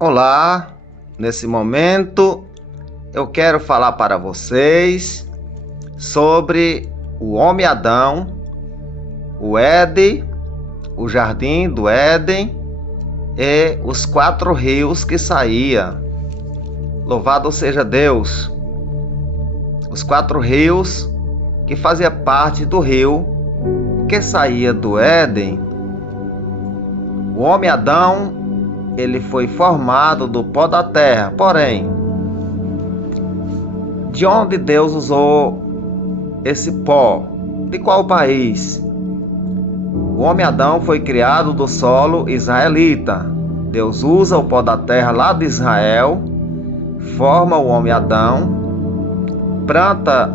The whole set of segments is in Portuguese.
Olá, nesse momento eu quero falar para vocês sobre o homem Adão, o Éden, o jardim do Éden e os 4 rios que saíam. Louvado seja Deus! Os 4 rios que faziam parte do rio que saía do Éden. O homem Adão, ele foi formado do pó da terra, porém, de onde Deus usou esse pó? De qual país? O homem Adão foi criado do solo israelita. Deus usa o pó da terra lá de Israel, forma o homem Adão, planta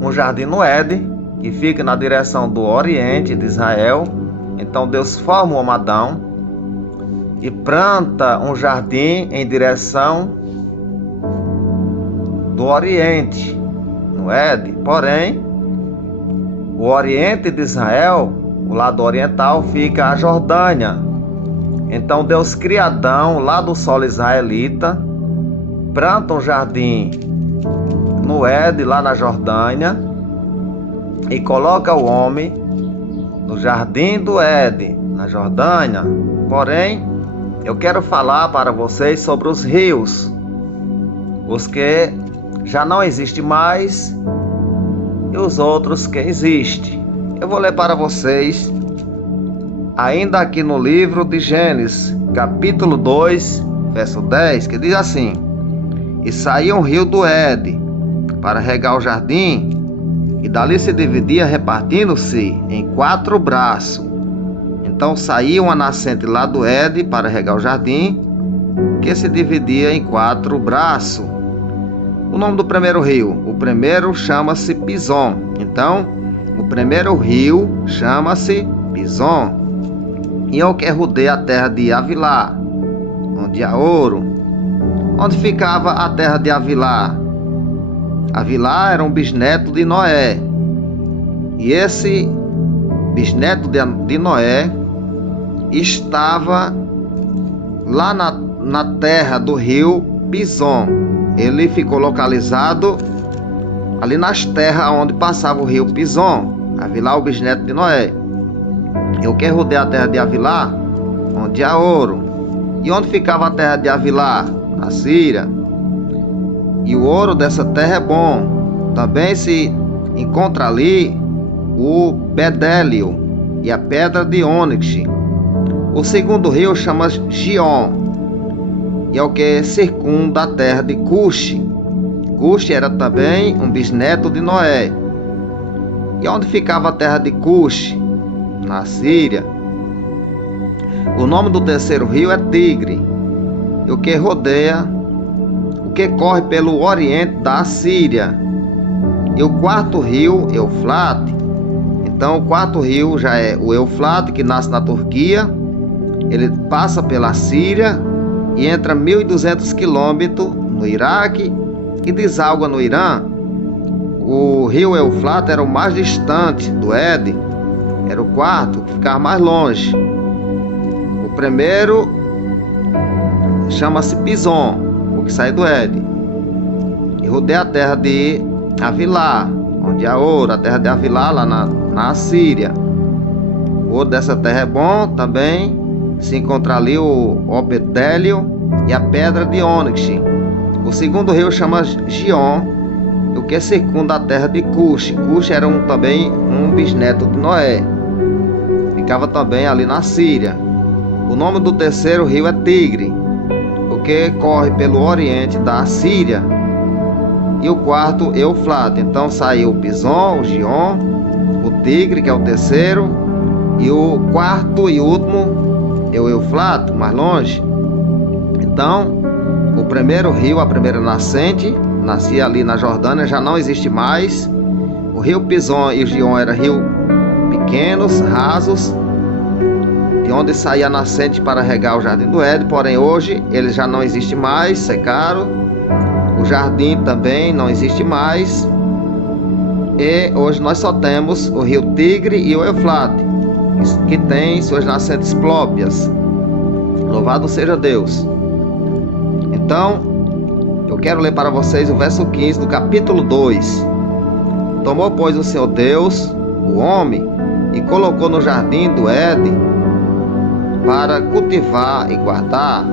um jardim no Éden, que fica na direção do oriente de Israel. Então Deus forma o homem Adão e planta um jardim em direção do oriente, no Éden. Porém, o oriente de Israel, o lado oriental, fica a Jordânia. Então Deus cria Adão lá do solo israelita, planta um jardim no Éden, lá na Jordânia, e coloca o homem no jardim do Éden, na Jordânia. Porém, eu quero falar para vocês sobre os rios, os que já não existem mais e os outros que existem. Eu vou ler para vocês, ainda aqui no livro de Gênesis, capítulo 2, verso 10, que diz assim: E saía um rio do Éden para regar o jardim, e dali se dividia, repartindo-se em 4 braços. Então saía uma nascente lá do Éden para regar o jardim, que se dividia em 4 braços. O nome do primeiro rio? O primeiro chama-se Pison. Então, o primeiro rio chama-se Pison. E é o que rodeia a terra de Havilá, onde há ouro. Onde ficava a terra de Havilá? Havilá era um bisneto de Noé. E esse bisneto de Noé estava lá na terra do rio Pison. Ele ficou localizado ali nas terras onde passava o rio Pison. Havilá, o bisneto de Noé. E o que rodeia a terra de Havilá? Onde há ouro. E onde ficava a terra de Havilá? Na Síria. E o ouro dessa terra é bom. Também se encontra ali o bedélio e a pedra de ônix. O segundo rio chama Gion, e é o que circunda a terra de Cuxi. Cuxi era também um bisneto de Noé. E onde ficava a terra de Cuxi? Na Síria. O nome do terceiro rio é Tigre, e o que rodeia, que corre pelo oriente da Síria. E o 4º rio, Eufrate. Então o 4º rio já é o Eufrate, que nasce na Turquia. Ele passa pela Síria e entra 1.200 quilômetros no Iraque e deságua no Irã. O rio Eufrate era o mais distante do Éden. Era o 4º, que ficava mais longe. O primeiro chama-se Pison, que sai do Éden, e rodeia a terra de Havilá, onde há ouro. A terra de Havilá, lá na Síria. O ouro dessa terra é bom. Também se encontra ali o bedélio e a pedra de ônix. O segundo rio chama Gion, o que circunda a terra de Cuxi. Cuxi era também um bisneto de Noé. Ficava também ali na Síria. O nome do terceiro rio é Tigre, que corre pelo oriente da Síria. E o 4º, Eufrate. Então saiu o Pison, o Gion, o Tigre, que é o terceiro, e o 4º e último é o Eufrate, mais longe. Então, o primeiro rio, a primeira nascente, nascia ali na Jordânia, já não existe mais. O rio Pison e o Gion eram rios pequenos, rasos, de onde saía a nascente para regar o jardim do Éden. Porém hoje eles já não existem mais, secaram. O jardim também não existe mais. E hoje nós só temos o rio Tigre e o Eufrate, que tem suas nascentes próprias. Louvado seja Deus. Então, eu quero ler para vocês o verso 15 do capítulo 2. Tomou, pois, o Senhor Deus, o homem, e colocou no jardim do Éden para cultivar e guardar.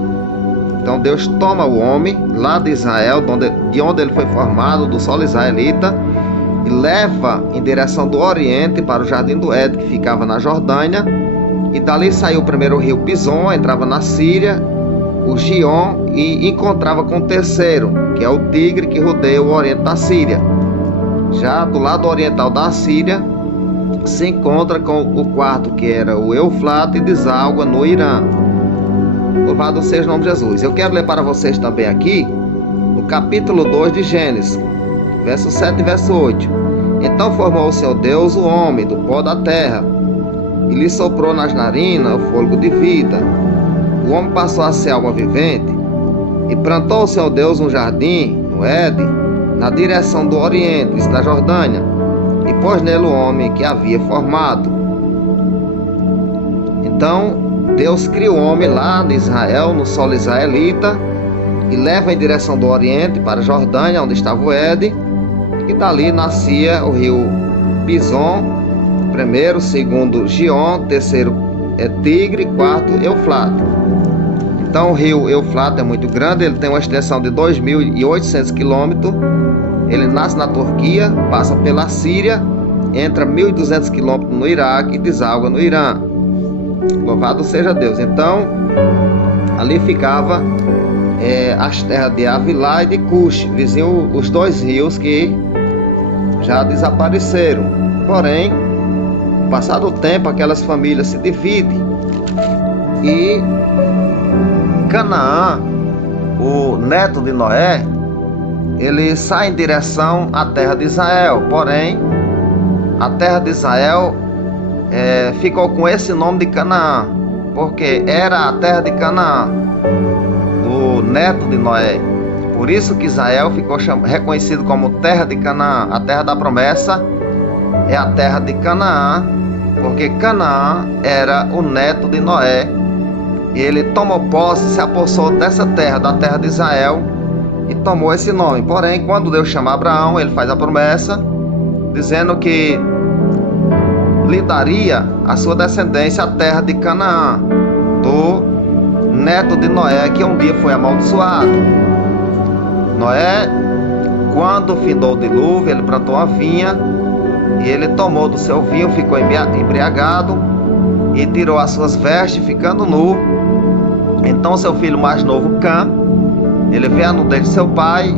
Então Deus toma o homem lá de Israel, de onde ele foi formado, do solo israelita, e leva em direção do oriente para o jardim do Éden, que ficava na Jordânia. E dali saiu o primeiro rio Pison, entrava na Síria, o Gion, e encontrava com o terceiro, que é o Tigre, que rodeia o oriente da Síria. Já do lado oriental da Síria se encontra com o quarto, que era o Eufrates, e deságua no Irã. Louvado seja o nome de Jesus. Eu quero ler para vocês também aqui no capítulo 2 de Gênesis, verso 7 e verso 8. Então formou o Senhor Deus o homem do pó da terra, e lhe soprou nas narinas o fôlego de vida. O homem passou a ser alma vivente, e plantou o Senhor Deus um jardim no Éden, na direção do oriente, isso da Jordânia, e pôs nele o homem que havia formado. Então Deus cria o homem lá de Israel, no solo israelita, e leva em direção do oriente para a Jordânia, onde estava o Éden, e dali nascia o rio Pison, primeiro, segundo Gion, terceiro é Tigre, quarto Eufrates. Então o rio Eufrates é muito grande, ele tem uma extensão de 2.800 quilômetros. Ele nasce na Turquia, passa pela Síria, entra 1.200 quilômetros no Iraque e deságua no Irã. Louvado seja Deus. Então ali ficava as terras de Avilá e de Cush, vizinho os dois rios que já desapareceram. Porém, passado o tempo, aquelas famílias se dividem e Canaã, o neto de Noé, ele sai em direção à terra de Israel. Porém, a terra de Israel ficou com esse nome de Canaã, porque era a terra de Canaã, do neto de Noé. Por isso que Israel ficou reconhecido como terra de Canaã. A terra da promessa é a terra de Canaã, porque Canaã era o neto de Noé. E ele tomou posse, se apossou dessa terra, da terra de Israel, e tomou esse nome. Porém, quando Deus chama Abraão, ele faz a promessa, dizendo que lhe daria a sua descendência a terra de Canaã, do neto de Noé, que um dia foi amaldiçoado. Noé, quando findou o dilúvio, ele plantou uma vinha, e ele tomou do seu vinho, ficou embriagado, e tirou as suas vestes, ficando nu. Então seu filho mais novo, Cã, ele vê a nudez de seu pai.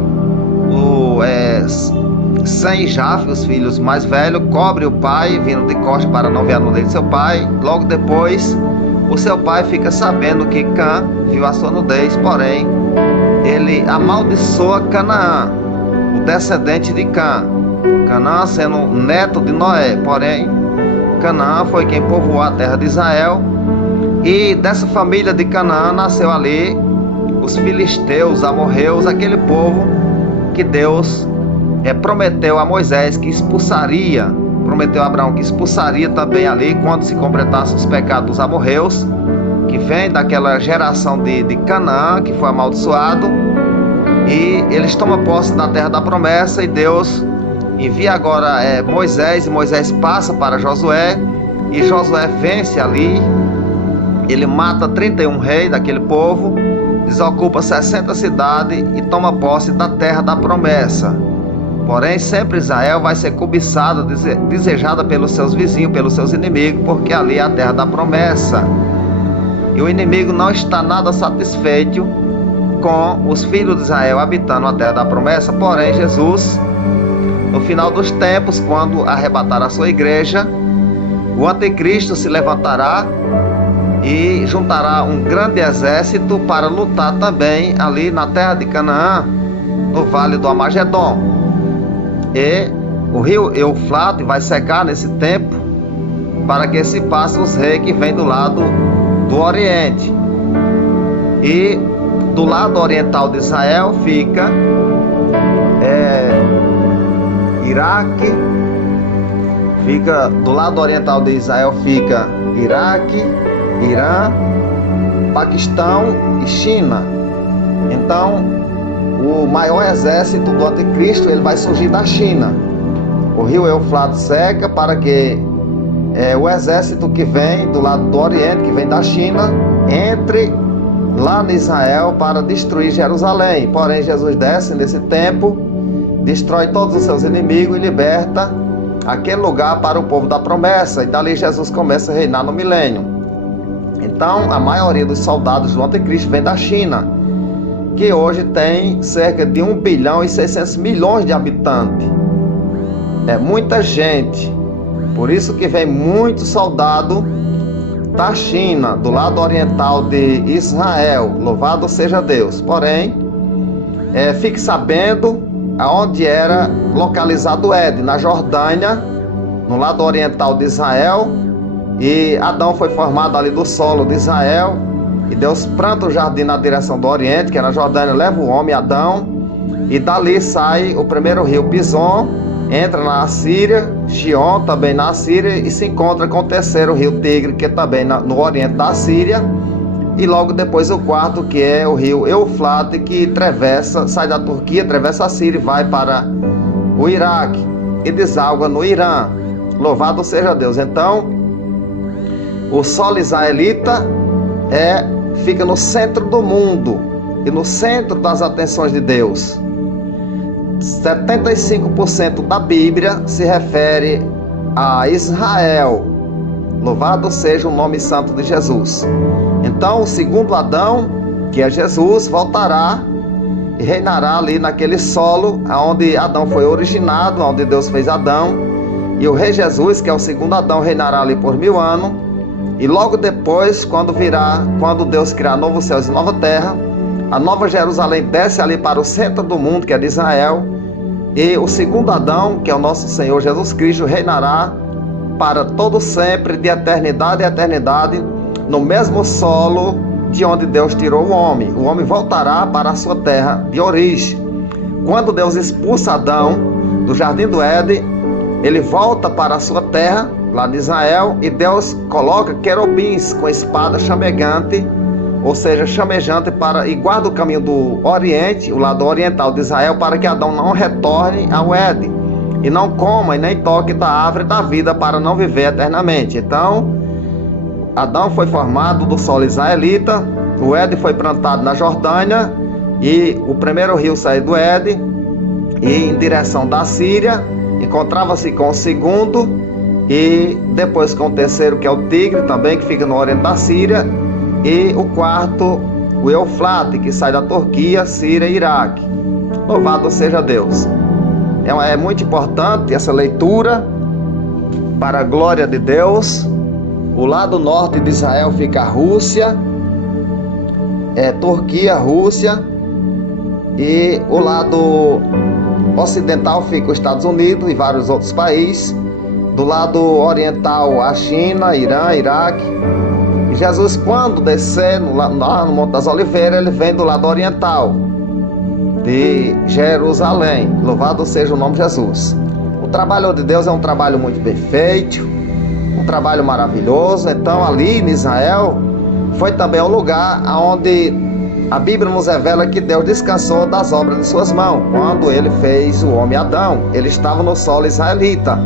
Sem e Jafé, os filhos mais velhos, cobre o pai, vindo de costas para não ver a nudez de seu pai. Logo depois, o seu pai fica sabendo que Cã viu a sua nudez, porém, ele amaldiçoa Canaã, o descendente de Cã. Canaã sendo neto de Noé, porém, Canaã foi quem povoou a terra de Israel. E dessa família de Canaã nasceu ali os filisteus, os amorreus, aquele povo que Deus prometeu a Moisés que expulsaria, prometeu a Abraão que expulsaria também ali quando se completassem os pecados dos amorreus, que vem daquela geração de Canaã que foi amaldiçoado. E eles tomam posse da terra da promessa, e Deus envia agora Moisés, e Moisés passa para Josué, e Josué vence ali. Ele mata 31 reis daquele povo, desocupa 60 cidades e toma posse da terra da promessa. Porém, sempre Israel vai ser cobiçada, desejada pelos seus vizinhos, pelos seus inimigos, porque ali é a terra da promessa. E o inimigo não está nada satisfeito com os filhos de Israel habitando a terra da promessa. Porém, Jesus, no final dos tempos, quando arrebatar a sua igreja, o anticristo se levantará e juntará um grande exército para lutar também ali na terra de Canaã, no vale do Amagedon. E o rio Eufrates vai secar nesse tempo, para que se passem os reis que vêm do lado do oriente. E do lado oriental de Israel fica Iraque. Do lado oriental de Israel fica Iraque, Irã, Paquistão e China. Então, o maior exército do anticristo ele vai surgir da China. O rio Eufrates seca para que o exército que vem do lado do Oriente, que vem da China, entre lá em Israel para destruir Jerusalém. Porém, Jesus desce nesse tempo, destrói todos os seus inimigos e liberta aquele lugar para o povo da promessa. E dali Jesus começa a reinar no milênio. Então, a maioria dos soldados do anticristo vem da China, que hoje tem cerca de 1 bilhão e 600 milhões de habitantes. É muita gente. Por isso que vem muito soldado da China, do lado oriental de Israel. Louvado seja Deus. Porém, fique sabendo aonde era localizado Éden, na Jordânia, no lado oriental de Israel. E Adão foi formado ali do solo de Israel. E Deus planta o jardim na direção do Oriente, que é na Jordânia, leva o homem Adão. E dali sai o primeiro rio Pison, entra na Assíria, Gion também na Assíria, e se encontra com o terceiro rio Tigre, que é também no Oriente da Assíria. E logo depois o quarto, que é o rio Eufrates, que sai da Turquia, atravessa a Síria e vai para o Iraque e deságua no Irã. Louvado seja Deus. Então, o solo israelita fica no centro do mundo e no centro das atenções de Deus. 75% da Bíblia se refere a Israel. Louvado seja o nome santo de Jesus. Então, o segundo Adão, que é Jesus, voltará e reinará ali naquele solo onde Adão foi originado, onde Deus fez Adão. E o rei Jesus, que é o segundo Adão, reinará ali por 1000 anos. E logo depois, quando Deus criar novos céus e nova terra, a nova Jerusalém desce ali para o centro do mundo, que é de Israel. E o segundo Adão, que é o nosso Senhor Jesus Cristo, reinará para todo sempre, de eternidade a eternidade, no mesmo solo de onde Deus tirou o homem. O homem voltará para a sua terra de origem. Quando Deus expulsa Adão do jardim do Éden, ele volta para a sua terra, lá de Israel, e Deus coloca querubins com espada chamegante, ou seja, chamejante, e guarda o caminho do Oriente, o lado oriental de Israel, para que Adão não retorne ao Éden, e não coma e nem toque da árvore da vida, para não viver eternamente. Então, Adão foi formado do solo israelita, o Éden foi plantado na Jordânia, e o primeiro rio saiu do Éden, e em direção da Síria, encontrava-se com o segundo, e depois com o terceiro, que é o Tigre, também, que fica no Oriente da Síria, e o quarto, o Eufrates, que sai da Turquia, Síria e Iraque. Louvado seja Deus. É muito importante essa leitura, para a glória de Deus. O lado norte de Israel fica a Rússia, Turquia, Rússia, e o lado ocidental fica os Estados Unidos e vários outros países. Do lado oriental, a China, Irã, Iraque. E Jesus, quando descer lá no Monte das Oliveiras, ele vem do lado oriental de Jerusalém. Louvado seja o nome de Jesus. O trabalho de Deus é um trabalho muito bem feito, um trabalho maravilhoso. Então, ali em Israel, foi também um lugar onde a Bíblia nos revela que Deus descansou das obras de suas mãos. Quando ele fez o homem Adão, ele estava no solo israelita.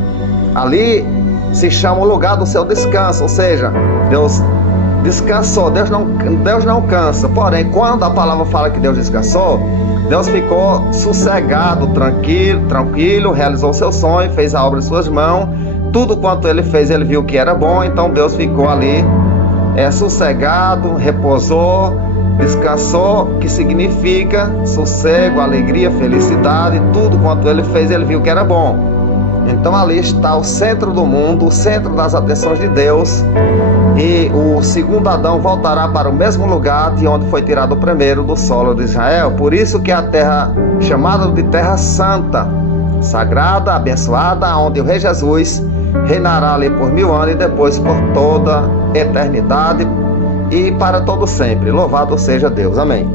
Ali se chama o lugar do seu descanso, ou seja, Deus descansou. Deus não cansa. Porém, quando a palavra fala que Deus descansou, Deus ficou sossegado, tranquilo, realizou seu sonho, fez a obra de suas mãos. Tudo quanto ele fez, ele viu que era bom. Então Deus ficou ali sossegado, repousou, descansou, que significa sossego, alegria, felicidade. Tudo quanto ele fez, ele viu que era bom. Então ali está o centro do mundo, o centro das atenções de Deus. E o segundo Adão voltará para o mesmo lugar de onde foi tirado o primeiro, do solo de Israel. Por isso que a terra chamada de Terra Santa, sagrada, abençoada, onde o Rei Jesus reinará ali por 1000 anos e depois por toda eternidade e para todo sempre. Louvado seja Deus. Amém.